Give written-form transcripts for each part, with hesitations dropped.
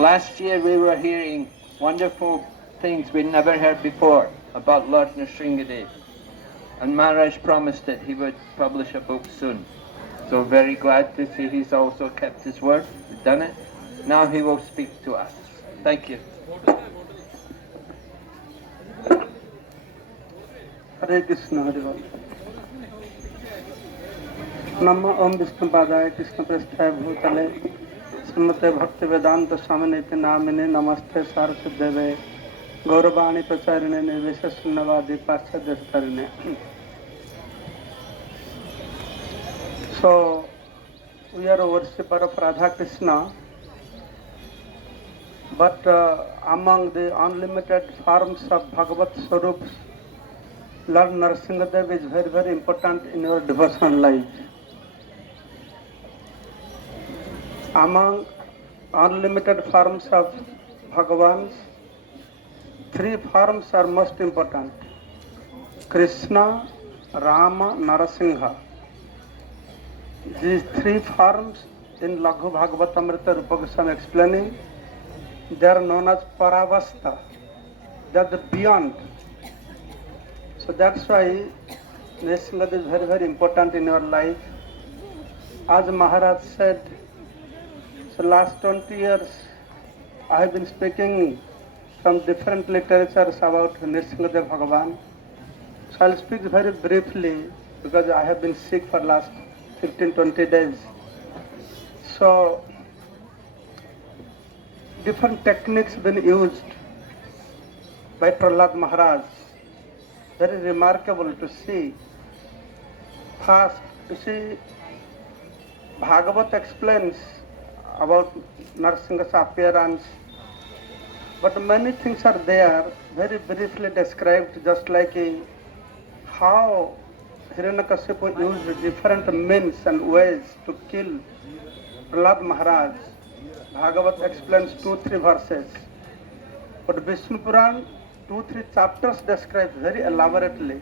Last year we were hearing wonderful things we'd never heard before about Lord Nrsingadev. And Maharaj promised that he would publish a book soon. So very glad to see he's also kept his word, done it. Now he will speak to us. Thank you. Hare Krishna, Hare Krishna. Nama Om Vishnu Padaya Krishna Prasthaya Bhutale Srimate Bhakti Vedanta Swaminiti Namine Namaste Saraswati Deve Gauravani Pracharine Nirvesha Sunnavadi Paschadhyastarine. So, we are a worshipper of Radha Krishna, but among the unlimited forms of Bhagavat Swarups, Lord Nrsingadev is very, very important in your devotional life. Among unlimited forms of Bhagavans, three forms are most important: Krishna, Rama, Narasimha. These three forms in Laghu Bhagavatamrita Rupa Goswami explaining, they are known as Paravasta. They are the beyond. So that's why Nrsingadev is very, very important in your life. As Maharaj said, so last 20 years I have been speaking from different literatures about Nrsingadev Bhagavan. So I'll speak very briefly because I have been sick for last 15-20 days. So different techniques have been used by Prahlad Maharaj. Very remarkable to see. First, you see, Bhagavat explains about Nrsinga's appearance, but many things are there, very briefly described, just like how Hiranyakashipu used different means and ways to kill Prahlad Maharaj. Bhagavat explains 2-3 verses, but Vishnu Puran 2-3 chapters describe very elaborately.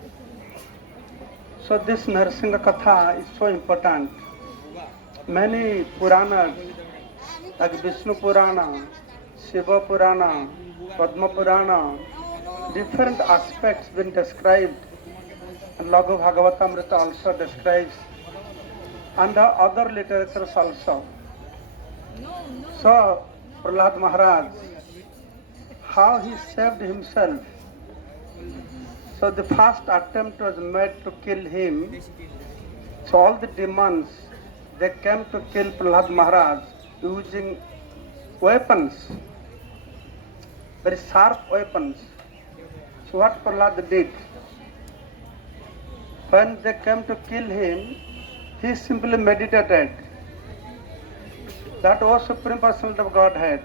So this Nrsinga Katha is so important. Many Puranas, like Vishnu Purana, Shiva Purana, Padma Purana, different aspects been described. And Laghu Bhagavatamrita also describes, and the other literatures also. So Prahlad Maharaj, how he saved himself. So the first attempt was made to kill him. So all the demons, they came to kill Prahlad Maharaj using weapons, very sharp weapons. So what Prahlad did? When they came to kill him, he simply meditated that, O Supreme Personality of Godhead,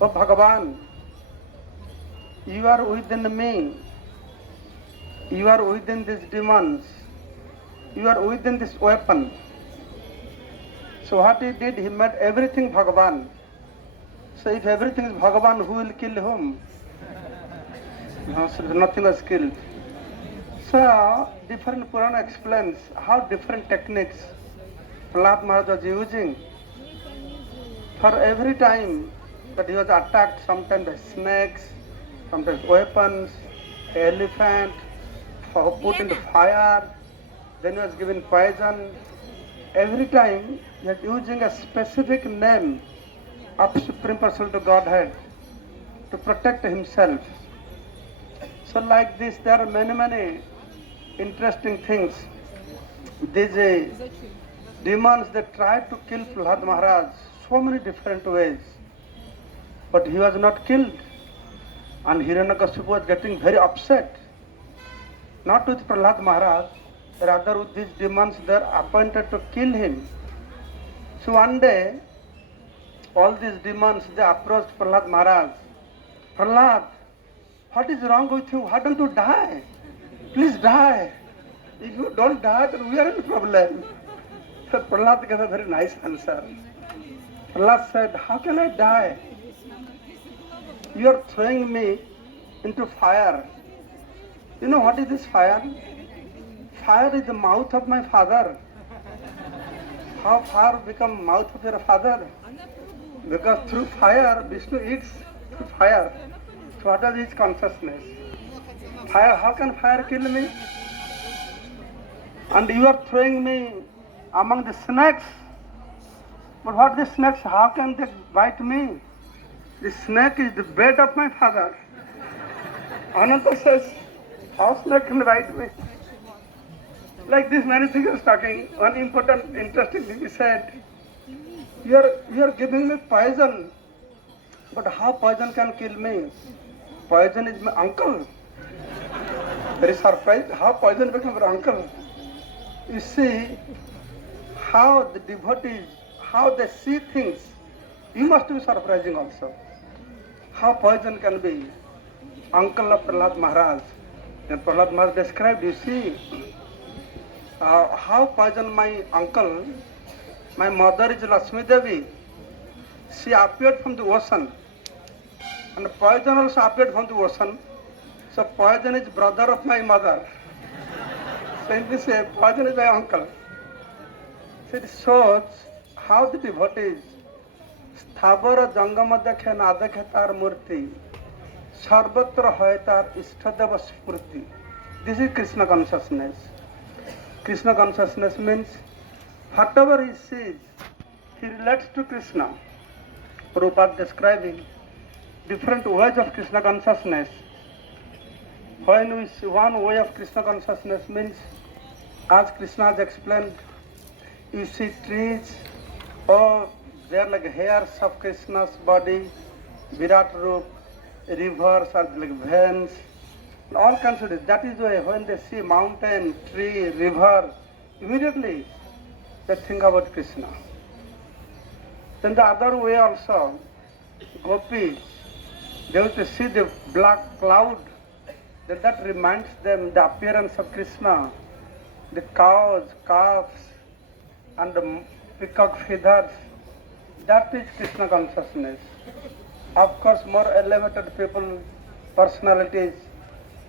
O Bhagavan, you are within me, you are within these demons, you are within this weapon. So what he did, he made everything Bhagavan. So if everything is Bhagavan, who will kill whom? No, so nothing was killed. So different Purana explains how different techniques Prahlad Maharaj was using. For every time that he was attacked, sometimes by snakes, sometimes weapons, elephant, put into fire, then he was given poison. Every time he was using a specific name of Supreme Personality of Godhead to protect himself. So like this, there are many interesting things. These demons, they tried to kill Prahlad Maharaj so many different ways, but he was not killed. And Hiranyakashipu was getting very upset, not with Prahlad Maharaj, rather with these demons. They are appointed to kill him. So one day, all these demons, they approached Prahlad Maharaj. Prahlad, what is wrong with you? Why don't you die? Please die. If you don't die, then we are in problem. So Prahlad gave a very nice answer. Prahlad said, how can I die? You are throwing me into fire. You know what is this fire? Fire is the mouth of my father. How fire become mouth of your father? Because through fire, Vishnu eats through fire. So what is his consciousness? Fire, how can fire kill me? And you are throwing me among the snakes. But what the snakes, how can they bite me? The snake is the bed of my father. Ananta says, how snake can bite me? Like this, many things is talking. One important, interesting thing he said, you are giving me poison, but how poison can kill me? Poison is my uncle. Very surprised, how poison become your uncle? You see how the devotees, how they see things. You must be surprising also. How poison can be uncle of Prahlad Maharaj. Then Prahlad Maharaj described, you see, how poison my uncle. My mother is Lakshmi Devi. She appeared from the ocean. And poison also appeared from the ocean. So poison is brother of my mother. So in this way, poison is my uncle. So it shows how the devotees, Sthabara Jangama dekhe na dekhe tar murti, Sarvatra hoy tar Ishtadeva spurti. This is Krishna consciousness. Krishna consciousness means whatever he sees, he relates to Krishna. Prabhupada describing different ways of Krishna consciousness. When we see one way of Krishna consciousness means, as Krishna has explained, you see trees, or they are like hairs of Krishna's body, Virat Rup, rivers are like veins, all kinds of this. That is why when they see mountain, tree, river, immediately they think about Krishna. Then the other way also, gopis, they used to see the black cloud, then that reminds them the appearance of Krishna, the cows, calves, and the peacock feathers. That is Krishna consciousness. Of course, more elevated people, personalities,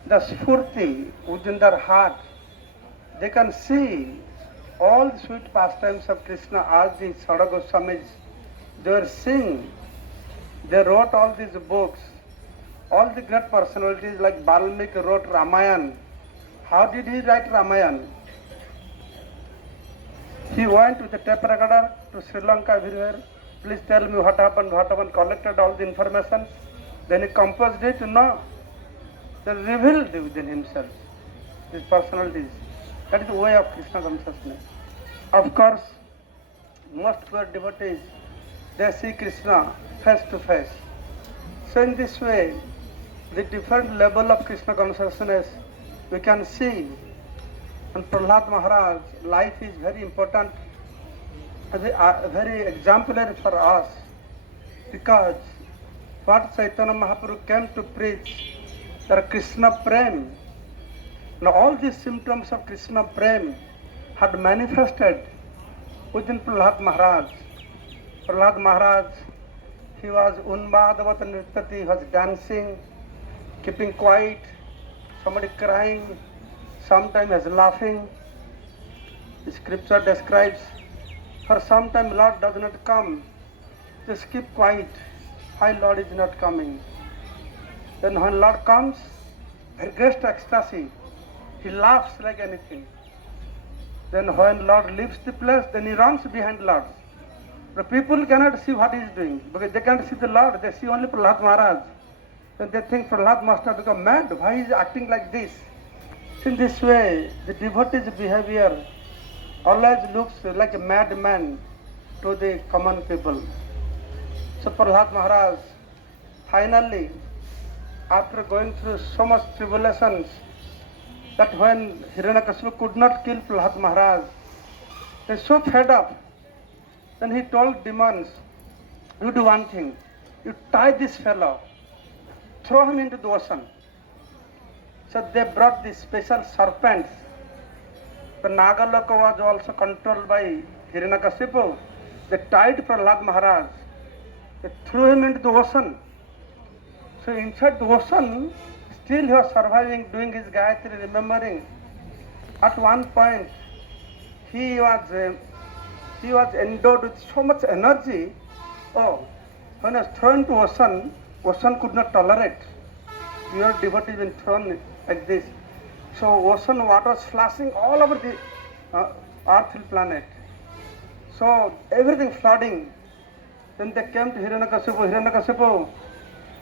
the spurti within their heart, they can see all the sweet pastimes of Krishna as the Sada Goswamis, they were singing. They wrote all these books. All the great personalities like Valmiki wrote Ramayana. How did he write Ramayana? He went with a tape recorder to Sri Lanka everywhere. Please tell me what happened, collected all the information. Then he composed it, no. They revealed within himself, his personalities. That is the way of Krishna consciousness. Of course, most pure devotees, they see Krishna face to face. So in this way, the different level of Krishna consciousness we can see. And Prahlad Maharaj, life is very important, very exemplary for us, because what Chaitanya Mahaprabhu came to preach, that Krishna Prem. Now all these symptoms of Krishna Prem had manifested within Prahlad Maharaj. Prahlad Maharaj, he was Unmadavat Nrityati, he was dancing, keeping quiet, somebody crying, sometimes he was laughing. The scripture describes, for some time Lord does not come, just keep quiet, why Lord is not coming? Then when Lord comes, very great ecstasy, he laughs like anything. Then when Lord leaves the place, then he runs behind Lord. The people cannot see what he is doing, because they can't see the Lord, they see only Prahlad Maharaj. Then they think Prahlad must have become mad, why is he acting like this? So in this way, the devotee's behavior always looks like a madman to the common people. So Prahlad Maharaj, finally, after going through so much tribulations, that when Hiranyakashipu could not kill Prahlad Maharaj, they were so fed up. Then he told demons, you do one thing, you tie this fellow, throw him into the ocean. So they brought these special serpents. The Nagaloka was also controlled by Hiranyakashipu. They tied Prahlad Maharaj, they threw him into the ocean. So inside the ocean, still he was surviving, doing his Gayatri, remembering. At one point, he was endowed with so much energy. Oh, When I was thrown to ocean, ocean could not tolerate. Pure devotee been thrown like this. So ocean water was flashing all over the earthly planet. So everything flooding. Then they came to Hiranyakasipu. Hiranyakasipu,